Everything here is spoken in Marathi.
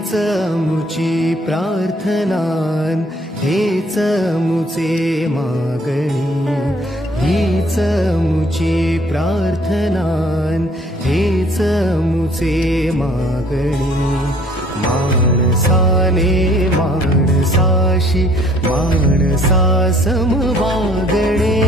हीच मुची प्रार्थनान, हेच मुचे मागणी, हीच मुची प्रार्थनान, हेच मुचे मागणी। माणसाने माणसाशी माणसासम वागणे,